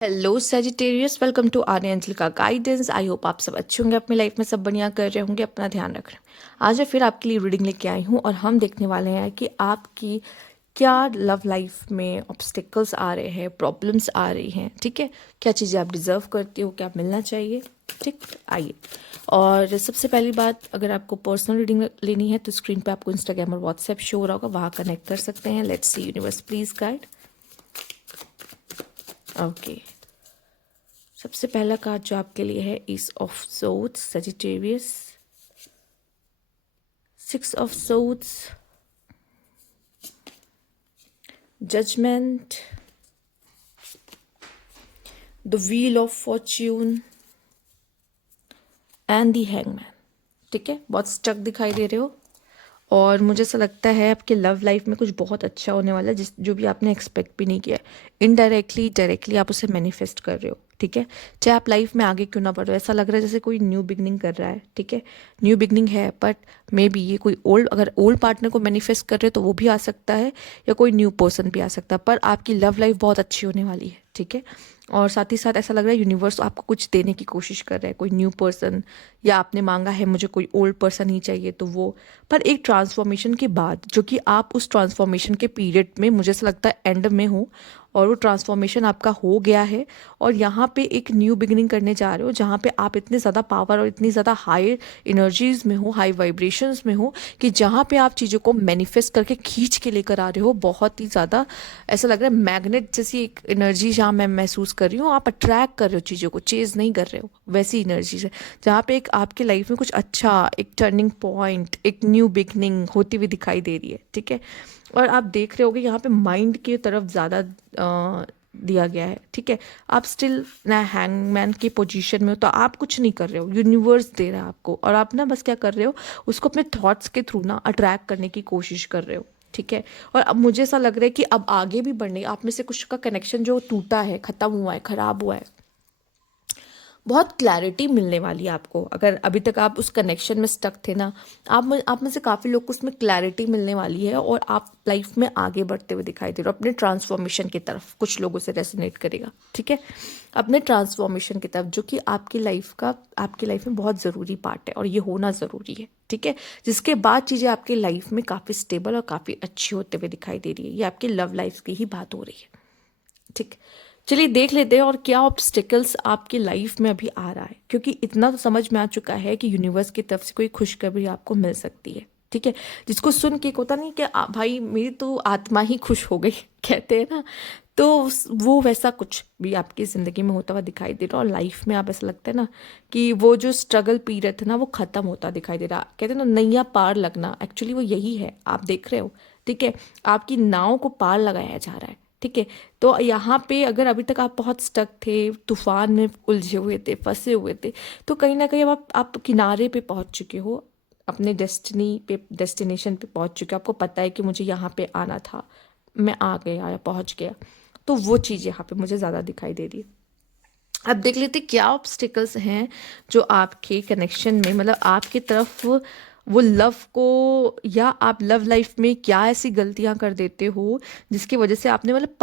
Hello Sagittarius, welcome to आर्य अंजलि का guidance. I hope आप सब अच्छे होंगे, अपनी लाइफ में सब बढ़िया कर रहे होंगे, अपना ध्यान रख रहे हैं। आज मैं फिर आपके लिए रीडिंग लेके आई हूँ और हम देखने वाले हैं कि आपकी क्या लव लाइफ में ऑब्स्टिकल्स आ रहे हैं, प्रॉब्लम्स आ रही हैं। ठीक है, क्या चीज़ें आप डिजर्व करते हो, क्या मिलना चाहिए। ठीक, आइए। और सबसे पहली बात, अगर आपको पर्सनल रीडिंग लेनी है तो स्क्रीन पे आपको इंस्टाग्राम और व्हाट्सएप शो हो रहा होगा, वहाँ कनेक्ट कर सकते हैं। Let's see universe please guide. Okay, सबसे पहला कार्ड जो आपके लिए है, ace of swords, Sagittarius. Six of swords, judgement, the wheel of fortune and the hangman. ठीक है, बहुत स्टक दिखाई दे रहे हो और मुझे ऐसा लगता है आपके लव लाइफ में कुछ बहुत अच्छा होने वाला है, जिस जो भी आपने एक्सपेक्ट भी नहीं किया है। इनडायरेक्टली डायरेक्टली आप उसे मैनिफेस्ट कर रहे हो। ठीक है, चाहे आप लाइफ में आगे क्यों ना बढ़ रहे हो, ऐसा लग रहा है जैसे कोई न्यू बिगनिंग कर रहा है। ठीक है, न्यू बिगनिंग है, बट मे बी ये कोई ओल्ड, अगर ओल्ड पार्टनर को मैनिफेस्ट कर रहे हो तो वो भी आ सकता है, या कोई न्यू पर्सन भी आ सकता है। पर आपकी लव लाइफ बहुत अच्छी होने वाली है। ठीक है, और साथ ही साथ ऐसा लग रहा है यूनिवर्स आपको कुछ देने की कोशिश कर रहा है, कोई न्यू पर्सन, या आपने मांगा है मुझे कोई ओल्ड पर्सन ही चाहिए तो वो। पर एक ट्रांसफॉर्मेशन के बाद, जो कि आप उस ट्रांसफॉर्मेशन के पीरियड में, मुझे ऐसा लगता है एंड में हो, और वो ट्रांसफॉर्मेशन आपका हो गया है और यहाँ पे एक न्यू बिगिनिंग करने जा रहे हो, जहाँ पे आप इतने ज़्यादा पावर और इतनी ज़्यादा हाई एनर्जीज में हो, हाई वाइब्रेशंस में हो, कि जहाँ पे आप चीज़ों को मैनिफेस्ट करके खींच के लेकर आ रहे हो। बहुत ही ज़्यादा ऐसा लग रहा है मैग्नेट जैसी एक एनर्जी जहाँ मैं महसूस कर रही हूँ। आप अट्रैक्ट कर रहे हो चीज़ों को, चेज नहीं कर रहे हो, वैसी एनर्जी से, जहाँ पे एक आपके लाइफ में कुछ अच्छा, एक टर्निंग पॉइंट, एक न्यू बिगनिंग होती हुई दिखाई दे रही है। ठीक है, और आप देख रहे होगे यहाँ पे माइंड की तरफ ज़्यादा दिया गया है। ठीक है, आप स्टिल ना हैंगमैन की पोजीशन में हो, तो आप कुछ नहीं कर रहे हो, यूनिवर्स दे रहा है आपको, और आप ना बस क्या कर रहे हो, उसको अपने थॉट्स के थ्रू ना अट्रैक्ट करने की कोशिश कर रहे हो। ठीक है, और अब मुझे ऐसा लग रहा है कि अब आगे भी बढ़ने, आप में से कुछ का कनेक्शन जो टूटा है, ख़त्म हुआ है, ख़राब हुआ है, बहुत क्लैरिटी मिलने वाली है आपको। अगर अभी तक आप उस कनेक्शन में स्टक थे ना, आप में से काफ़ी लोग को उसमें क्लैरिटी मिलने वाली है और आप लाइफ में आगे बढ़ते हुए दिखाई दे रहे हो अपने ट्रांसफॉर्मेशन की तरफ। कुछ लोगों से रेजोनेट करेगा। ठीक है, अपने ट्रांसफॉर्मेशन की तरफ, जो कि आपकी लाइफ का, आपकी लाइफ में बहुत ज़रूरी पार्ट है और ये होना ज़रूरी है। ठीक है, जिसके बाद चीज़ें आपकी लाइफ में काफ़ी स्टेबल और काफ़ी अच्छी होते हुए दिखाई दे रही है। ये आपकी लव लाइफ की ही बात हो रही है। ठीक, चलिए देख लेते हैं और क्या ऑब्स्टिकल्स आपकी लाइफ में अभी आ रहा है, क्योंकि इतना तो समझ में आ चुका है कि यूनिवर्स की तरफ से कोई खुशखबरी आपको मिल सकती है। ठीक है, जिसको सुन के एक होता नहीं कि भाई मेरी तो आत्मा ही खुश हो गई कहते हैं ना, तो वो वैसा कुछ भी आपकी ज़िंदगी में होता हुआ दिखाई दे रहा है। और लाइफ में आप ऐसा लगता है ना कि वो जो स्ट्रगल पीरियड था ना, वो ख़त्म होता दिखाई दे रहा। कहते हैं ना नैया पार लगना, एक्चुअली वो यही है, आप देख रहे हो। ठीक है, आपकी नाव को पार लगाया जा रहा है। ठीक है, तो यहाँ पे अगर अभी तक आप बहुत स्टक थे, तूफान में उलझे हुए थे, फंसे हुए थे, तो कहीं ना कहीं अब आप किनारे पे पहुँच चुके हो, अपने डेस्टिनेशन पे पहुँच चुके हो। आपको पता है कि मुझे यहाँ पे आना था, मैं आ गया या पहुँच गया। तो वो चीज़ यहाँ पे मुझे ज़्यादा दिखाई दे रही है। अब देख लेते क्या ऑब्स्टिकल्स हैं जो आपके कनेक्शन में, मतलब आपकी तरफ वो लव को, या आप लव लाइफ में क्या ऐसी गलतियां कर देते हो जिसकी वजह से आपने, मतलब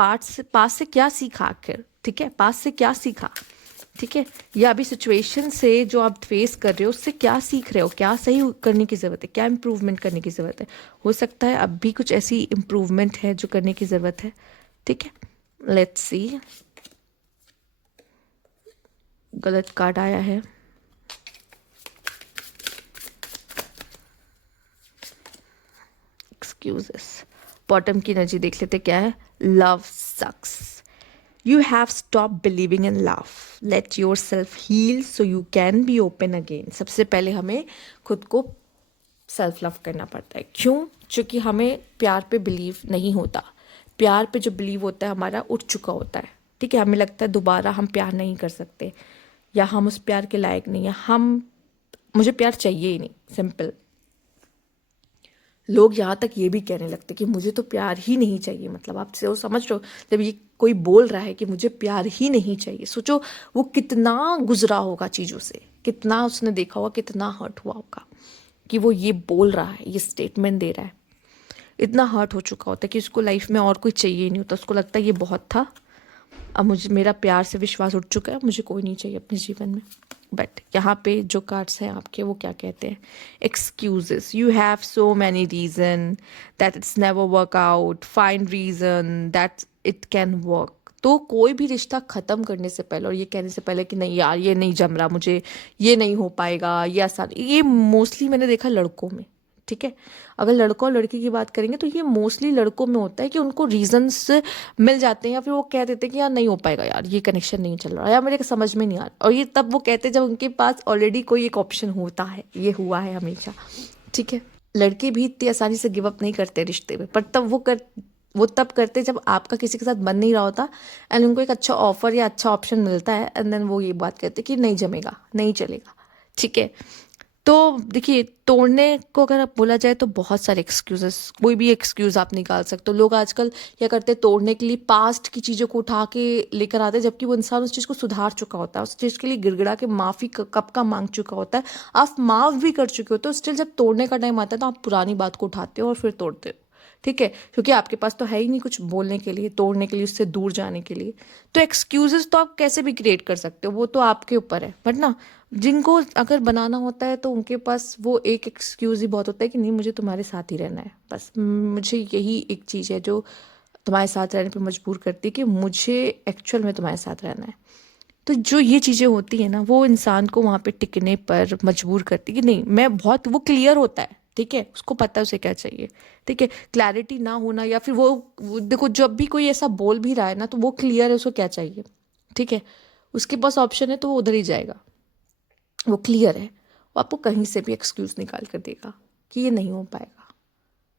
पास से क्या सीखा आखिर। ठीक है, पास से क्या सीखा। ठीक है, या अभी सिचुएशन से जो आप फेस कर रहे हो उससे क्या सीख रहे हो, क्या सही करने की ज़रूरत है, क्या इम्प्रूवमेंट करने की ज़रूरत है। हो सकता है अब भी कुछ ऐसी इम्प्रूवमेंट है जो करने की ज़रूरत है। ठीक है, लेट्स सी। गलत कार्ड आया है। एक्सक्यूजेस। बॉटम की एनर्जी देख लेते क्या है। Love sucks, you have stop believing in love, let yourself heal so you can be open again. सबसे पहले हमें खुद को सेल्फ लव करना पड़ता है। क्यों? क्योंकि हमें प्यार पे बिलीव नहीं होता। प्यार पे जो बिलीव होता है हमारा उठ चुका होता है। ठीक है, हमें लगता है दोबारा हम प्यार नहीं कर सकते, या हम उस प्यार के लायक नहीं है, मुझे प्यार चाहिए ही नहीं, सिंपल। लोग यहाँ तक ये भी कहने लगते कि मुझे तो प्यार ही नहीं चाहिए। मतलब आप वो समझ रहे हो, जब ये कोई बोल रहा है कि मुझे प्यार ही नहीं चाहिए, सोचो वो कितना गुजरा होगा चीज़ों से, कितना उसने देखा होगा, कितना हर्ट हुआ होगा कि वो ये बोल रहा है, ये स्टेटमेंट दे रहा है। इतना हर्ट हो चुका होता है कि उसको लाइफ में और कोई चाहिए नहीं होता, उसको लगता है ये बहुत था, अब मुझे मेरा प्यार से विश्वास उठ चुका है, मुझे कोई नहीं चाहिए अपने जीवन में। बट यहाँ पे जो कार्ड्स हैं आपके वो क्या कहते हैं, excuses, you have so many reason that it's never work out, find reason that it can work. तो कोई भी रिश्ता ख़त्म करने से पहले और ये कहने से पहले कि नहीं यार ये नहीं जम रहा मुझे, ये नहीं हो पाएगा, ये आसान, ये मोस्टली मैंने देखा लड़कों में, ठीक है। अगर लड़का और लड़की की बात करेंगे तो ये मोस्टली लड़कों में होता है कि उनको रीजंस मिल जाते हैं या फिर वो कह देते हैं कि यार नहीं हो पाएगा, यार ये कनेक्शन नहीं चल रहा, या मेरे को समझ में नहीं आ रहा, और ये तब वो कहते हैं जब उनके पास ऑलरेडी कोई एक ऑप्शन होता है। ये हुआ है हमेशा, ठीक है। लड़के भी इतनी आसानी से गिव अप नहीं करते रिश्ते में, पर तब वो तब करते जब आपका किसी के साथ बन नहीं रहा होता एंड उनको एक अच्छा ऑफर या अच्छा ऑप्शन मिलता है, एंड देन वो ये बात कहते हैं कि नहीं जमेगा, नहीं चलेगा, ठीक है। तो देखिए, तोड़ने को अगर आप बोला जाए तो बहुत सारे एक्सक्यूजेस, कोई भी एक्सक्यूज़ आप निकाल सकते हो। लोग आजकल क्या करते हैं, तोड़ने के लिए पास्ट की चीज़ों को उठा के लेकर आते हैं, जबकि वो इंसान उस चीज़ को सुधार चुका होता है, उस चीज़ के लिए गिड़गिड़ा के माफ़ी कब का मांग चुका होता है, आप माफ़ भी कर चुके हो, तो स्टिल जब तोड़ने का टाइम आता है तो आप पुरानी बात को उठाते हो और फिर तोड़ते हो, ठीक है। क्योंकि आपके पास तो है ही नहीं कुछ बोलने के लिए, तोड़ने के लिए, उससे दूर जाने के लिए। तो एक्सक्यूजेस तो आप कैसे भी क्रिएट कर सकते हो, वो तो आपके ऊपर है। बट ना, जिनको अगर बनाना होता है तो उनके पास वो एक एक्सक्यूज़ ही बहुत होता है कि नहीं मुझे तुम्हारे साथ ही रहना है, बस मुझे यही एक चीज़ है जो तुम्हारे साथ रहने पे मजबूर करती है कि मुझे एक्चुअल में तुम्हारे साथ रहना है। तो जो ये चीज़ें होती है ना, वो इंसान को वहाँ पे टिकने पर मजबूर करती है कि नहीं मैं बहुत, वो क्लियर होता है, ठीक है, उसको पता है उसे क्या चाहिए, ठीक है। क्लैरिटी ना होना या फिर वो देखो जब भी कोई ऐसा बोल भी रहा है ना तो वो क्लियर है उसको क्या चाहिए, ठीक है। उसके पास ऑप्शन है तो वो उधर ही जाएगा, वो क्लियर है। वो आपको कहीं से भी एक्सक्यूज़ निकाल कर देगा कि ये नहीं हो पाएगा,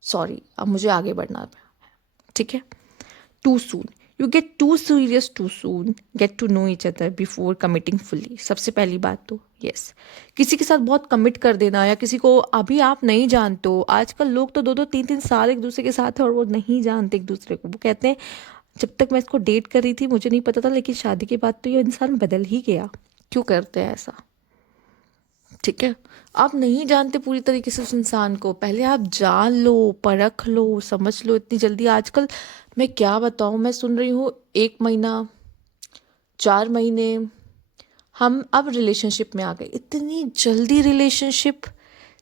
सॉरी अब मुझे आगे बढ़ना है, ठीक है। Too soon, you get too serious too soon, get to know each other before committing fully. सबसे पहली बात तो यस, किसी के साथ बहुत कमिट कर देना या किसी को अभी आप नहीं जानते हो। आजकल लोग तो 2-2 3-3 साल एक दूसरे के साथ हैं और वो नहीं जानते एक दूसरे को। वो कहते हैं जब तक मैं इसको डेट कर रही थी मुझे नहीं पता था, लेकिन शादी के बाद तो ये इंसान बदल ही गया। क्यों करते हैं ऐसा, ठीक है। आप नहीं जानते पूरी तरीके से उस इंसान को, पहले आप जान लो, परख लो, समझ लो। इतनी जल्दी आजकल मैं क्या बताऊँ, मैं सुन रही हूँ 1 महीना, 4 महीने, हम अब रिलेशनशिप में आ गए। इतनी जल्दी रिलेशनशिप,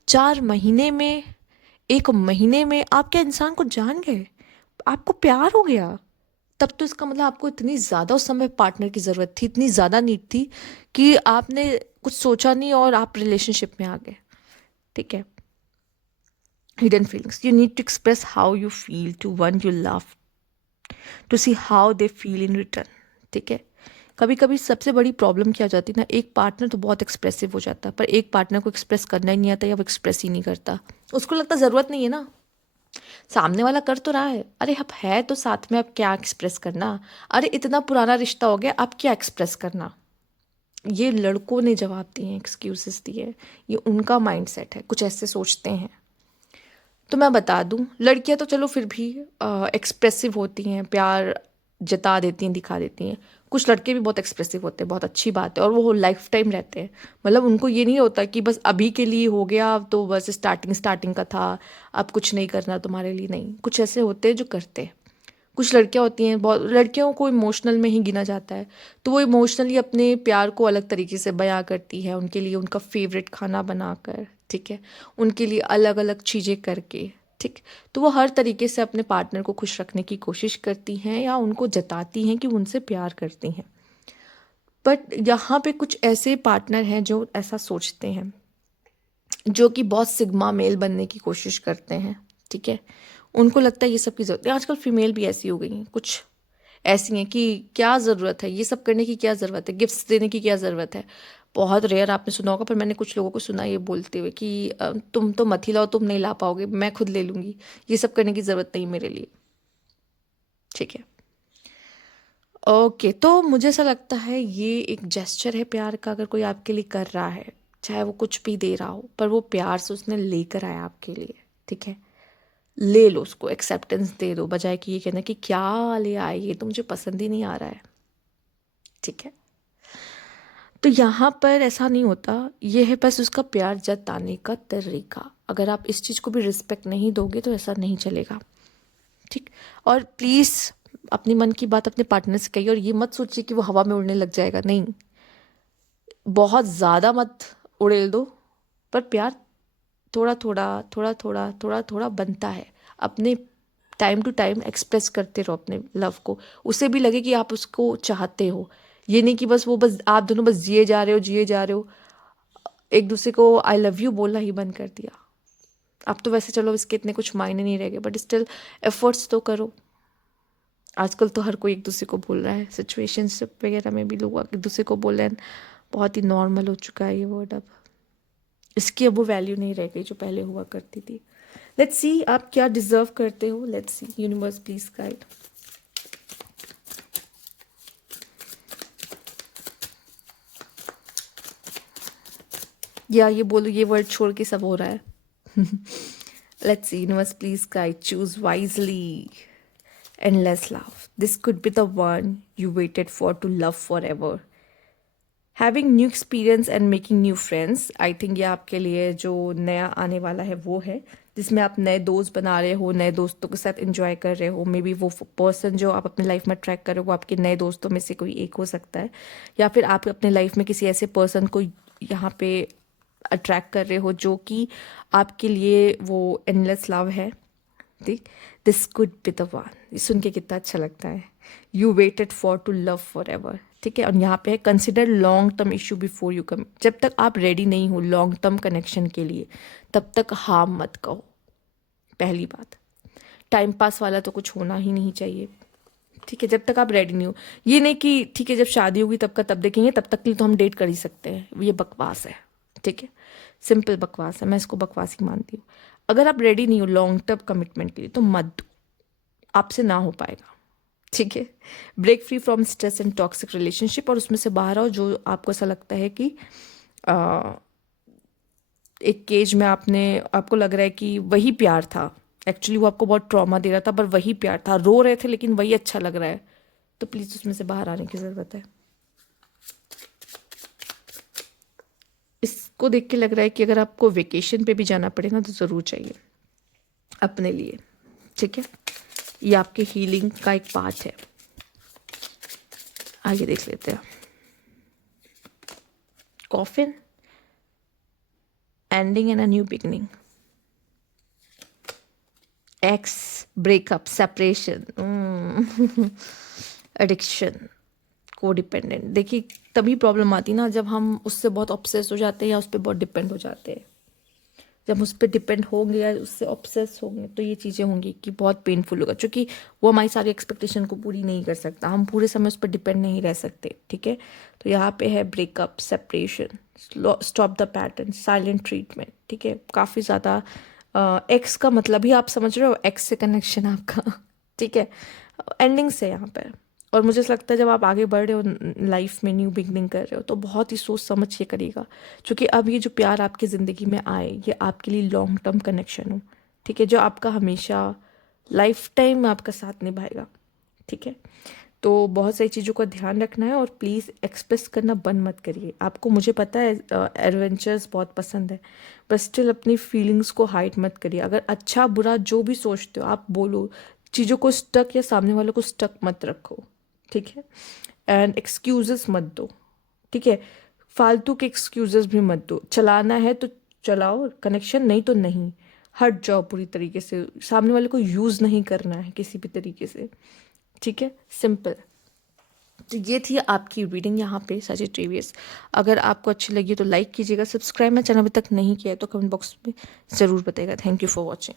4 महीने में, 1 महीने में आप क्या इंसान को जान गए, आपको प्यार हो गया। तब तो इसका मतलब आपको इतनी ज़्यादा उस समय पार्टनर की ज़रूरत थी, इतनी ज़्यादा नीड थी कि आपने कुछ सोचा नहीं और आप रिलेशनशिप में आ गए, ठीक है। Hidden feelings, you need to express how you feel to one you love, to see how they feel in return, ठीक है। कभी कभी सबसे बड़ी प्रॉब्लम क्या हो जाती है ना, एक पार्टनर तो बहुत एक्सप्रेसिव हो जाता है पर एक पार्टनर को एक्सप्रेस करना ही नहीं आता या वो एक्सप्रेस ही नहीं करता। उसको लगता ज़रूरत नहीं है ना, सामने वाला कर तो रहा है, अरे अब है तो साथ में अब क्या एक्सप्रेस करना, अरे इतना पुराना रिश्ता हो गया अब क्या एक्सप्रेस करना। ये लड़कों ने जवाब दिए हैं, एक्सक्यूजेस दिए हैं, ये उनका माइंडसेट है, कुछ ऐसे सोचते हैं। तो मैं बता दूं, लड़कियां तो चलो फिर भी एक्सप्रेसिव होती हैं, प्यार जता देती हैं, दिखा देती हैं। कुछ लड़के भी बहुत एक्सप्रेसिव होते हैं, बहुत अच्छी बात है, और वो लाइफ टाइम रहते हैं। मतलब उनको ये नहीं होता कि बस अभी के लिए हो गया तो बस स्टार्टिंग स्टार्टिंग का था, अब कुछ नहीं करना तुम्हारे लिए, नहीं। कुछ ऐसे होते हैं जो करते हैं। कुछ लड़कियां होती हैं, बहुत लड़कियों को इमोशनल में ही गिना जाता है, तो वो इमोशनली अपने प्यार को अलग तरीके से बयां करती है, उनके लिए उनका फेवरेट खाना बनाकर, ठीक है, उनके लिए अलग अलग चीज़ें करके, ठीक। तो वो हर तरीके से अपने पार्टनर को खुश रखने की कोशिश करती हैं या उनको जताती हैं कि वो उनसे प्यार करती हैं। बट यहाँ पे कुछ ऐसे पार्टनर हैं जो ऐसा सोचते हैं, जो कि बहुत सिग्मा मेल बनने की कोशिश करते हैं, ठीक है। उनको लगता है ये सब की ज़रूरत है। आजकल फीमेल भी ऐसी हो गई हैं, कुछ ऐसी हैं कि क्या ज़रूरत है ये सब करने की, क्या ज़रूरत है गिफ्ट्स देने की, क्या ज़रूरत है। बहुत रेयर आपने सुना होगा, पर मैंने कुछ लोगों को सुना ये बोलते हुए कि तुम तो मत ही लाओ, तुम नहीं ला पाओगे, मैं खुद ले लूँगी, ये सब करने की ज़रूरत नहीं मेरे लिए, ठीक है। ओके, तो मुझे ऐसा लगता है ये एक जेस्चर है प्यार का। अगर कोई आपके लिए कर रहा है, चाहे वो कुछ भी दे रहा हो, पर वो प्यार से उसने लेकर आया आपके लिए, ठीक है, ले लो उसको, एक्सेप्टेंस दे दो, बजाय कि ये कहना कि क्या ले आए, ये तो मुझे पसंद ही नहीं आ रहा है, ठीक है। तो यहाँ पर ऐसा नहीं होता, ये है बस उसका प्यार जताने का तरीका। अगर आप इस चीज़ को भी रिस्पेक्ट नहीं दोगे तो ऐसा नहीं चलेगा, ठीक। और प्लीज़ अपनी मन की बात अपने पार्टनर से कहिए, और ये मत सोचिए कि वो हवा में उड़ने लग जाएगा, नहीं, बहुत ज़्यादा मत उड़ेल दो, पर प्यार थोड़ा थोड़ा थोड़ा थोड़ा थोड़ा थोड़ा बनता है। अपने टाइम टू टाइम एक्सप्रेस करते रहो अपने लव को, उसे भी लगे कि आप उसको चाहते हो। ये नहीं कि बस आप दोनों बस जिए जा रहे हो, एक दूसरे को आई लव यू बोलना ही बंद कर दिया। अब तो वैसे चलो इसके इतने कुछ मायने नहीं रह गए, बट स्टिल एफर्ट्स तो करो। आजकल तो हर कोई एक दूसरे को बोल रहा है, सिचुएशनशिप वगैरह में भी लोग एक दूसरे को बोल रहे हैं, बहुत ही नॉर्मल हो चुका है ये वर्ड। अब इसकी अब वो वैल्यू नहीं रह गई जो पहले हुआ करती थी। लेट्स सी आप क्या डिजर्व करते हो, let's see, universe please guide. या ये बोलो ये वर्ड छोड़ के सब हो रहा है। Let's see, universe please guide, choose wisely. Endless love. This could be the one you waited for to love forever. Having new experience and making new friends. I think ये आपके लिए जो नया आने वाला है वो है, जिसमें आप नए दोस्त बना रहे हो, नए दोस्तों के साथ एंजॉय कर रहे हो। मे बी वो पर्सन जो आप अपने लाइफ में ट्रैक कर रहे हो वो आपके नए दोस्तों में से कोई एक हो सकता है, या फिर आप अपने लाइफ में किसी ऐसे पर्सन को यहाँ पे अट्रैक्ट कर रहे हो जो कि आपके लिए वो एंडलेस लव है। ठीक, this could be the one. ये सुन के कितना अच्छा लगता है, you waited for to love forever. ठीक है, और यहाँ पे है consider long term issue before you come. जब तक आप रेडी नहीं हो लॉन्ग टर्म कनेक्शन के लिए, तब तक हाँ मत कहो। पहली बात, टाइम पास वाला तो कुछ होना ही नहीं चाहिए। ठीक है, जब तक आप रेडी नहीं हो। ये नहीं कि ठीक है जब शादी होगी तब का तब देखेंगे, तब तक के लिए तो हम डेट कर ही सकते हैं, ये बकवास है। ठीक है, सिंपल बकवास है, मैं इसको बकवास ही मानती हूँ। अगर आप रेडी नहीं हो लॉन्ग टर्म कमिटमेंट के लिए तो मत दो, आपसे ना हो पाएगा। ठीक है, break free from stress and toxic relationship, और उसमें से बाहर आओ जो आपको ऐसा लगता है कि एक केज में आपको लग रहा है कि वही प्यार था, एक्चुअली वो आपको बहुत ट्रॉमा दे रहा था, पर वही प्यार था, रो रहे थे लेकिन वही अच्छा लग रहा है, तो प्लीज़ उसमें से बाहर आने की ज़रूरत है। इसको देख के लग रहा है कि अगर आपको वेकेशन पे भी जाना पड़े ना तो ज़रूर चाहिए अपने लिए। ठीक है, ये आपके हीलिंग का एक पार्ट है। आगे देख लेते हैं। Coffin, ending and a new beginning, x, breakup, separation, addiction, codependent. देखिए तभी प्रॉब्लम आती ना जब हम उससे बहुत ऑब्सेस हो जाते हैं या उस पर बहुत डिपेंड हो जाते हैं। जब उस पर डिपेंड होंगे या उससे ऑब्सेस होंगे तो ये चीज़ें होंगी कि बहुत पेनफुल होगा, क्योंकि वो हमारी सारी एक्सपेक्टेशन को पूरी नहीं कर सकता, हम पूरे समय उस पर डिपेंड नहीं रह सकते। ठीक है, तो यहाँ पे है breakup, separation, stop the pattern, silent treatment. ठीक है, काफ़ी ज़्यादा एक्स का मतलब ही आप समझ रहे हो, एक्स से कनेक्शन आपका। ठीक है, एंडिंग से यहाँ पर। और मुझे ऐसा लगता है जब आप आगे बढ़ रहे हो लाइफ में, न्यू बिगनिंग कर रहे हो, तो बहुत ही सोच समझ के करिएगा, क्योंकि अब ये जो प्यार आपकी ज़िंदगी में आए ये आपके लिए लॉन्ग टर्म कनेक्शन हो। ठीक है, जो आपका हमेशा लाइफ टाइम आपका साथ निभाएगा। ठीक है, तो बहुत सारी चीज़ों का ध्यान रखना है, और प्लीज़ एक्सप्रेस करना बंद मत करिए। आपको, मुझे पता है एडवेंचर्स बहुत पसंद है, पर स्टिल अपनी फीलिंग्स को हाइड मत करिए। अगर अच्छा बुरा जो भी सोचते हो आप बोलो, चीज़ों को स्टक या सामने वालों को स्टक मत रखो। ठीक है, एंड एक्सक्यूजेस मत दो। ठीक है, फालतू के एक्सक्यूजेस भी मत दो। चलाना है तो चलाओ कनेक्शन, नहीं तो नहीं, हट जाओ पूरी तरीके से। सामने वाले को यूज़ नहीं करना है किसी भी तरीके से। ठीक है, सिंपल। तो ये थी आपकी रीडिंग यहाँ पे सजिटेरियस। अगर आपको अच्छी लगी तो लाइक कीजिएगा, सब्सक्राइब मेरा चैनल अभी तक नहीं किया है तो कमेंट बॉक्स में ज़रूर बताइएगा। Thank you for watching.